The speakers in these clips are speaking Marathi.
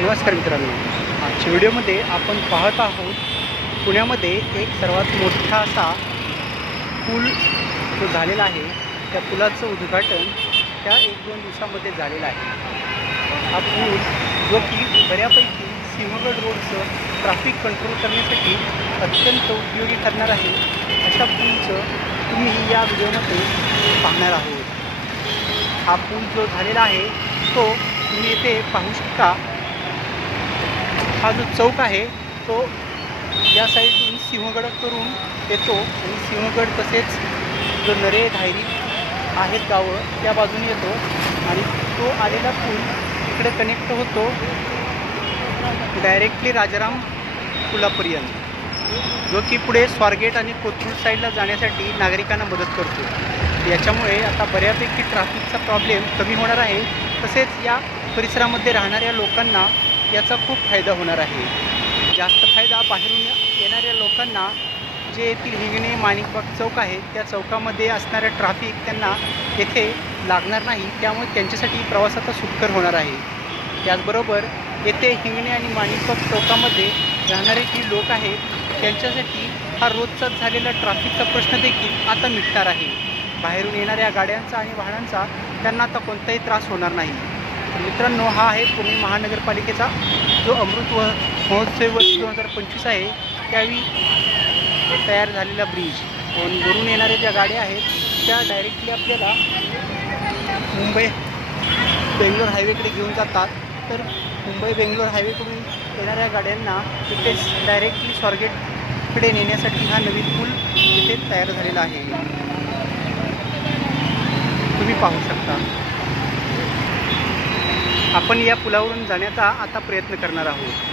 नमस्कार मित्रांनो, आजच्या व्हिडिओमध्ये आपण पाहत आहोत पुण्यामध्ये एक सर्वात मोठा असा पूल जो झालेला आहे. त्या पुलाचं उद्घाटन त्या 1-2 दिवसामध्ये झालेलं आहे. हा पूल जो की बऱ्यापैकी सिंहगड रोडचं ट्रॅफिक कंट्रोल करण्यासाठी अत्यंत उपयोगी ठरणार आहे. अशा पूलचं तुम्ही या व्हिडिओमध्ये पाहणार आहोत. हा पूल जो झालेला आहे तो तुम्ही येथे पाहू शकता. हा जो चौक आहे तो या साईडून सिंहगड करून येतो आणि सिंहगड तसेच जो नरे धायरी आहेत गावं त्या बाजूने येतो आणि तो आलेला पूल इकडे कनेक्ट होतो डायरेक्टली राजाराम पुलापर्यंत, जो की पुढे स्वारगेट आणि कोथरूड साईडला जाण्यासाठी नागरिकांना मदत करतो. याच्यामुळे आता बऱ्यापैकी ट्रॅफिकचा प्रॉब्लेम कमी होणार आहे. तसेच या परिसरामध्ये राहणाऱ्या लोकांना याचा खूप फायदा होणार आहे. जास्त फायदा बाहेरून येणाऱ्या लोकांना जे येथील हिंगणे माणिकबाग चौक आहे त्या चौकामध्ये असणाऱ्या ट्रॅफिक त्यांना येथे लागणार नाही, त्यामुळे त्यांच्यासाठी प्रवास आता सुखकर होणार आहे. त्याचबरोबर येथे हिंगणे आणि माणिकबाग चौकामध्ये राहणारे जी लोक आहेत त्यांच्यासाठी हा रोजचाच झालेला ट्रॅफिकचा प्रश्न देखील आता मिटणार आहे. बाहेरून येणाऱ्या गाड्यांचा आणि वाहनांचा त्यांना आता कोणताही त्रास होणार नाही. मित्रांनो, हा आहे पुणे महानगरपालिकेचा जो अमृत महोत्सव वर्ष 2025 आहे त्यावेळी तयार झालेला ब्रिज. वरून येणाऱ्या ज्या गाड्या आहेत त्या डायरेक्टली आपल्याला मुंबई बेंगलोर हायवेकडे घेऊन जातात. तर मुंबई बेंगलोर हायवेकडून येणाऱ्या गाड्यांना तिथेच डायरेक्टली स्वारगेटकडे नेण्यासाठी हा नवीन पूल इथे तयार झालेला आहे. तुम्ही पाहू शकता. आपण या पुलावरून जाण्याचा आता प्रयत्न करणार आहोत.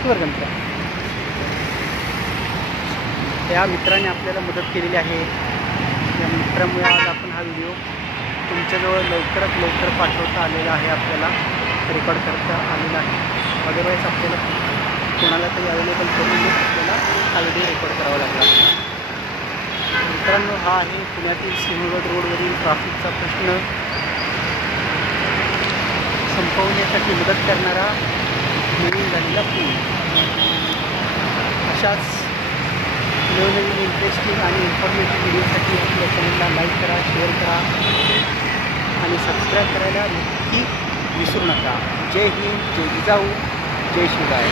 माईकवर गंत्रा. त्या मित्राने आपल्याला मदत केलेली आहे. या मित्रामुळे आज आपण हा व्हिडिओ तुमच्याजवळ लवकरात लवकर पाठवता आलेला आहे, आपल्याला रेकॉर्ड करता आलेला आहे. अदरवाईज आपल्याला कोणाला तरी अवेलेबल करून आपल्याला हा व्हिडिओ रेकॉर्ड करावा लागला. मित्रांनो, हा आहे पुण्यातील सिंहगड रोडवरील ट्रॅफिकचा प्रश्न संपवण्यासाठी मदत करणारा नवीन झालेला पूल. अशाच नवनवीन इंटरेस्टिंग आणि इन्फॉर्मेटिव्ह व्हिडिओसाठी आपल्या चॅनलला लाईक करा, शेअर करा आणि सबस्क्राईब करायला नक्की विसरू नका. जय हिंद, जय जिजाऊ, जय शिवराय.